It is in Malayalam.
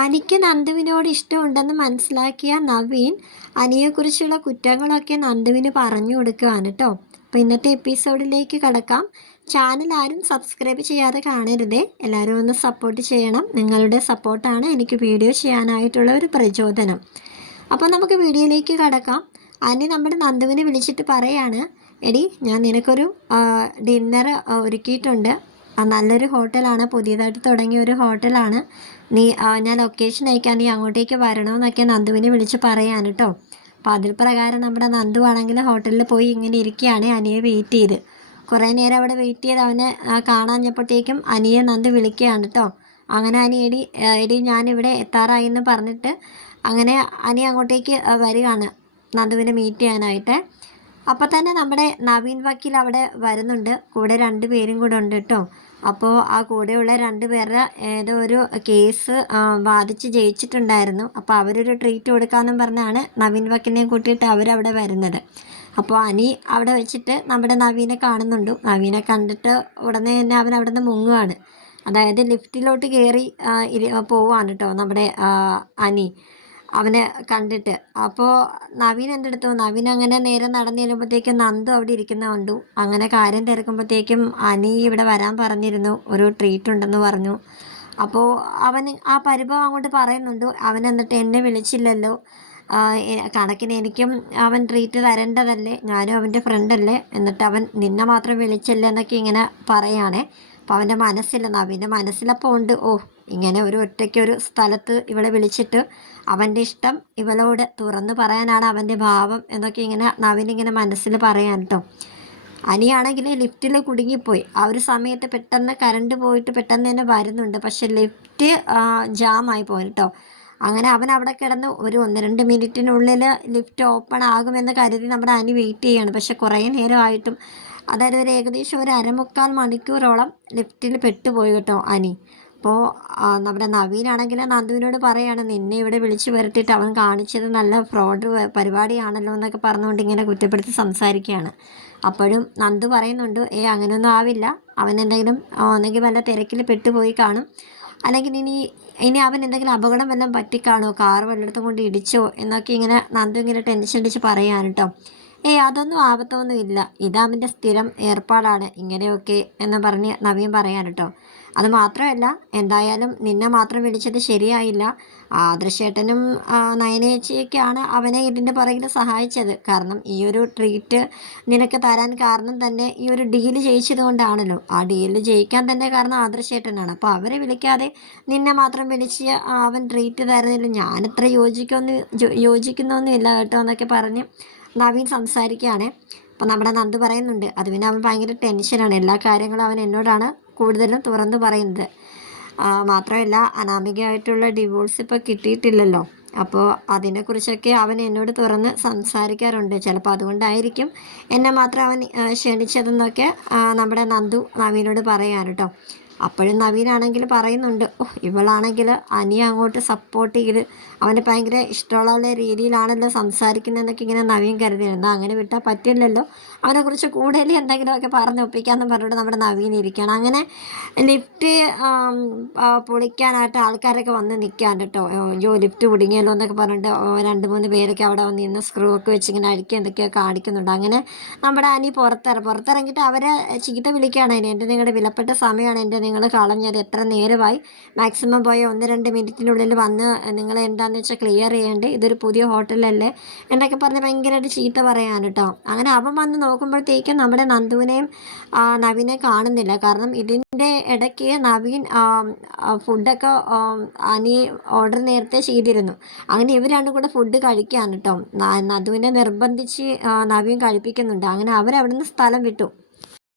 അനിക്ക് നന്ദുവിനോട് ഇഷ്ടമുണ്ടെന്ന് മനസ്സിലാക്കിയ നവീൻ അനിയെക്കുറിച്ചുള്ള കുറ്റങ്ങളൊക്കെ നന്ദുവിന് പറഞ്ഞു കൊടുക്കുകയാണ് കേട്ടോ. അപ്പോൾ ഇന്നത്തെ എപ്പിസോഡിലേക്ക് കടക്കാം. ചാനൽ ആരും സബ്സ്ക്രൈബ് ചെയ്യാതെ കാണരുതേ. എല്ലാവരും ഒന്ന് സപ്പോർട്ട് ചെയ്യണം. നിങ്ങളുടെ സപ്പോർട്ടാണ് എനിക്ക് വീഡിയോ ചെയ്യാനായിട്ടുള്ള ഒരു പ്രചോദനം. അപ്പോൾ നമുക്ക് വീഡിയോയിലേക്ക് കടക്കാം. അനി നമ്മുടെ നന്ദുവിനെ വിളിച്ചിട്ട് പറയാണ്, എടി ഞാൻ നിനക്കൊരു ഡിന്നർ ഒരുക്കിയിട്ടുണ്ട്. നല്ലൊരു ഹോട്ടലാണ്, പുതിയതായിട്ട് തുടങ്ങിയ ഒരു ഹോട്ടലാണ്. ഞാൻ ലൊക്കേഷൻ അയക്കാൻ, നീ അങ്ങോട്ടേക്ക് വരണമെന്നൊക്കെ നന്ദുവിനെ വിളിച്ച് പറയാൻ കേട്ടോ. അപ്പോൾ അതിൽ പ്രകാരം നമ്മുടെ നന്ദു ആണെങ്കിൽ ഹോട്ടലിൽ പോയി ഇങ്ങനെ ഇരിക്കുകയാണ്, അനിയെ വെയിറ്റ് ചെയ്ത്. കുറേ നേരം അവിടെ വെയിറ്റ് ചെയ്ത് അവനെ കാണാഞ്ഞപ്പോഴത്തേക്കും അനിയെ നന്ദു വിളിക്കുകയാണ് കേട്ടോ. അങ്ങനെ അനി എടി ഞാനിവിടെ എത്താറായി എന്ന് പറഞ്ഞിട്ട് അങ്ങനെ അനി അങ്ങോട്ടേക്ക് വരികയാണ് നന്ദുവിനെ മീറ്റ് ചെയ്യാനായിട്ട്. അപ്പോൾ തന്നെ നമ്മുടെ നവീൻ വക്കീൽ അവിടെ വരുന്നുണ്ട്. കൂടെ 2 പേരും കൂടെ ഉണ്ട് കേട്ടോ. അപ്പോൾ ആ കൂടെയുള്ള 2 പേരുടെ ഏതോ ഒരു കേസ് വാദിച്ച് ജയിച്ചിട്ടുണ്ടായിരുന്നു. അപ്പോൾ അവരൊരു ട്രീറ്റ് കൊടുക്കാമെന്നും പറഞ്ഞാണ് നവീൻ വക്കീലിനെ കൂട്ടിയിട്ട് അവരവിടെ വരുന്നത്. അപ്പോൾ അനി അവിടെ വെച്ചിട്ട് നമ്മുടെ നവീനെ കാണുന്നുണ്ട്. നവീനെ കണ്ടിട്ട് ഉടനെ തന്നെ അവൻ അവിടെ നിന്ന് മുങ്ങുകയാണ്. അതായത് ലിഫ്റ്റിലോട്ട് കയറി പോവാണ് കേട്ടോ നമ്മുടെ അനി അവനെ കണ്ടിട്ട്. അപ്പോൾ നവീൻ എന്തെടുത്തു, നവീൻ അങ്ങനെ നേരെ നടന്നു ചെല്ലുമ്പോഴത്തേക്കും നന്ദു അവിടെ ഇരിക്കുന്ന കണ്ടു. അങ്ങനെ കാര്യം തിരക്കുമ്പോഴത്തേക്കും അനി ഇവിടെ വരാൻ പറഞ്ഞിരുന്നു, ഒരു ട്രീറ്റ് ഉണ്ടെന്ന് പറഞ്ഞു. അപ്പോൾ അവൻ ആ പരിഭവം അങ്ങോട്ട് പറയുന്നുണ്ട്. അവൻ എന്നിട്ട് എന്നെ വിളിച്ചില്ലല്ലോ, കണക്കിന് എനിക്കും അവൻ ട്രീറ്റ് തരേണ്ടതല്ലേ, ഞാനും അവൻ്റെ ഫ്രണ്ടല്ലേ, എന്നിട്ട് അവൻ നിന്നെ മാത്രം വിളിച്ചില്ല എന്നൊക്കെ ഇങ്ങനെ പറയുകയാണേ. അപ്പോൾ അവൻ്റെ മനസ്സിൽ, നവീൻ്റെ മനസ്സിലപ്പോൾ ഉണ്ട്, ഓ ഇങ്ങനെ ഒരു ഒറ്റയ്ക്കൊരു സ്ഥലത്ത് ഇവളെ വിളിച്ചിട്ട് അവൻ്റെ ഇഷ്ടം ഇവളോട് തുറന്നു പറയാനാണ് അവൻ്റെ ഭാവം എന്നൊക്കെ ഇങ്ങനെ നവീനിങ്ങനെ മനസ്സിൽ പറയാൻ കേട്ടോ. അനിയാണെങ്കിൽ ലിഫ്റ്റിൽ കുടുങ്ങിപ്പോയി. ആ ഒരു സമയത്ത് പെട്ടെന്ന് കറണ്ട് പോയിട്ട് പെട്ടെന്ന് തന്നെ വരുന്നുണ്ട്, പക്ഷെ ലിഫ്റ്റ് ജാമായി പോയി കേട്ടോ. അങ്ങനെ അവൻ അവിടെ കിടന്ന് ഒരു 1-2 മിനിറ്റിനുള്ളിൽ ലിഫ്റ്റ് ഓപ്പൺ ആകുമെന്ന് കരുതി നമ്മുടെ അനി വെയിറ്റ് ചെയ്യാണ്. പക്ഷെ കുറേ നേരമായിട്ടും, അതായത് ഒരു ഏകദേശം ഒരു 1/4 മണിക്കൂറോളം ലിഫ്റ്റിൽ പെട്ടുപോയി കേട്ടോ അനി. അപ്പോൾ നമ്മുടെ നവീനാണെങ്കിൽ നന്ദുവിനോട് പറയാണ്, നിന്നെ ഇവിടെ വിളിച്ചു വരുത്തിയിട്ട് അവൻ കാണിച്ചത് നല്ല ഫ്രോഡ് പരിപാടിയാണല്ലോ എന്നൊക്കെ പറഞ്ഞുകൊണ്ട് ഇങ്ങനെ കുറ്റപ്പെടുത്തി സംസാരിക്കുകയാണ്. അപ്പോഴും നന്ദു പറയുന്നുണ്ട്, അങ്ങനെയൊന്നും ആവില്ല, അവൻ എന്തെങ്കിലും ഒന്നെങ്കിൽ വല്ല തിരക്കിൽ പെട്ടുപോയി കാണും, അല്ലെങ്കിൽ ഇനി അവൻ എന്തെങ്കിലും അപകടം വല്ലതും പറ്റിക്കാണോ, കാർ വല്ലയിടത്തും കൊണ്ട് ഇടിച്ചോ എന്നൊക്കെ ഇങ്ങനെ നന്ദു ഇങ്ങനെ ടെൻഷൻ അടിച്ച് പറയാൻ കേട്ടോ. അതൊന്നും ആവത്തൊന്നുമില്ല, ഇതവൻ്റെ സ്ഥിരം ഏർപ്പാടാണ് ഇങ്ങനെയൊക്കെ എന്ന് പറഞ്ഞ് നവീൻ പറയാൻ കേട്ടോ. അത് മാത്രമല്ല, എന്തായാലും നിന്നെ മാത്രം വിളിച്ചത് ശരിയായില്ല. ആദർശേട്ടനും നയനേച്ചിയൊക്കെയാണ് അവനെ ഇതിൻ്റെ പുറകിൽ സഹായിച്ചത്. കാരണം ഈ ഒരു ട്രീറ്റ് നിനക്ക് തരാൻ കാരണം തന്നെ ഈ ഒരു ഡീല് ജയിച്ചത് കൊണ്ടാണല്ലോ. ആ ഡീല് ജയിക്കാൻ തന്നെ കാരണം ആദർശേട്ടനാണ്. അപ്പോൾ അവരെ വിളിക്കാതെ നിന്നെ മാത്രം വിളിച്ച് അവൻ ട്രീറ്റ് തരുന്നില്ല, ഞാനത്ര യോജിക്കുന്നൊന്നുമില്ല കേട്ടോ എന്നൊക്കെ പറഞ്ഞ് നവീൻ സംസാരിക്കുകയാണ്. അപ്പോൾ നമ്മുടെ നന്ദു പറയുന്നുണ്ട്, അത് പിന്നെ അവൻ ഭയങ്കര ടെൻഷനാണ്, എല്ലാ കാര്യങ്ങളും അവൻ എന്നോടാണ് കൂടുതലും തുറന്നു പറയുന്നത്. മാത്രമല്ല അനാമികയായിട്ടുള്ള ഡിവോഴ്സ് ഇപ്പോൾ കിട്ടിയിട്ടില്ലല്ലോ, അപ്പോൾ അതിനെക്കുറിച്ചൊക്കെ അവൻ എന്നോട് തുറന്ന് സംസാരിക്കാറുണ്ട്. ചിലപ്പോൾ അതുകൊണ്ടായിരിക്കും എന്നെ മാത്രം അവൻ ക്ഷണിച്ചതെന്നൊക്കെ നമ്മുടെ നന്ദു നവീനോട് പറയാൻ കേട്ടോ. അപ്പോഴും നവീനാണെങ്കിൽ പറയുന്നുണ്ട്, ഇവളാണെങ്കിൽ അനിയെ അങ്ങോട്ട് സപ്പോർട്ട് ചെയ്ത് അവന് ഭയങ്കര ഇഷ്ടമുള്ള രീതിയിലാണല്ലോ സംസാരിക്കുന്നതെന്നൊക്കെ ഇങ്ങനെ നവീൻ കരുതിയിരുന്നു. അങ്ങനെ വിട്ടാൽ പറ്റില്ലല്ലോ, അവനെക്കുറിച്ച് കൂടുതൽ എന്തെങ്കിലുമൊക്കെ പറഞ്ഞ് ഒപ്പിക്കാമെന്ന് പറഞ്ഞിട്ട് നമ്മുടെ നവീൻ ഇരിക്കുകയാണ്. അങ്ങനെ ലിഫ്റ്റ് പൊളിക്കാനായിട്ട് ആൾക്കാരൊക്കെ വന്ന് നിൽക്കാൻ കേട്ടോ. ലിഫ്റ്റ് കുടുങ്ങിയല്ലോ എന്നൊക്കെ പറഞ്ഞിട്ട് 2-3 പേരൊക്കെ അവിടെ വന്ന് നിന്ന് സ്ക്രൂ ഒക്കെ വെച്ച് ഇങ്ങനെ അടിക്കുക എന്തൊക്കെയോ കാണിക്കുന്നുണ്ട്. അങ്ങനെ നമ്മുടെ അനി പുറത്തിറങ്ങിയിട്ട് അവരെ ചീത്ത വിളിക്കുകയാണ്, എൻ്റെ നിങ്ങളുടെ വിലപ്പെട്ട സമയമാണ് എൻ്റെ നിങ്ങൾ കളഞ്ഞത്, എത്ര നേരമായി, മാക്സിമം പോയ 1-2 മിനിറ്റിനുള്ളിൽ വന്ന് നിങ്ങൾ എന്താണെന്ന് വെച്ചാൽ ക്ലിയർ ചെയ്യേണ്ടത്, ഇതൊരു പുതിയ ഹോട്ടലല്ലേ എന്നൊക്കെ പറഞ്ഞ് ഭയങ്കരമായിട്ട് ചീത്ത പറയാൻ കേട്ടോ. അങ്ങനെ അവൻ വന്ന് നോക്കുമ്പോഴത്തേക്കും നമ്മുടെ നന്ദുവിനെയും നവീനെ കാണുന്നില്ല. കാരണം ഇതിൻ്റെ ഇടയ്ക്ക് നവീൻ ഫുഡൊക്കെ അനി ഓർഡർ നേരത്തെ ചെയ്തിരുന്നു. അങ്ങനെ ഇവർ രണ്ടും കൂടെ ഫുഡ് കഴിക്കുകയാണ് കേട്ടോ. നന്ദുവിനെ നിർബന്ധിച്ച് നവീൻ കഴിപ്പിക്കുന്നുണ്ട്. അങ്ങനെ അവരവിടുന്ന് സ്ഥലം വിട്ടു.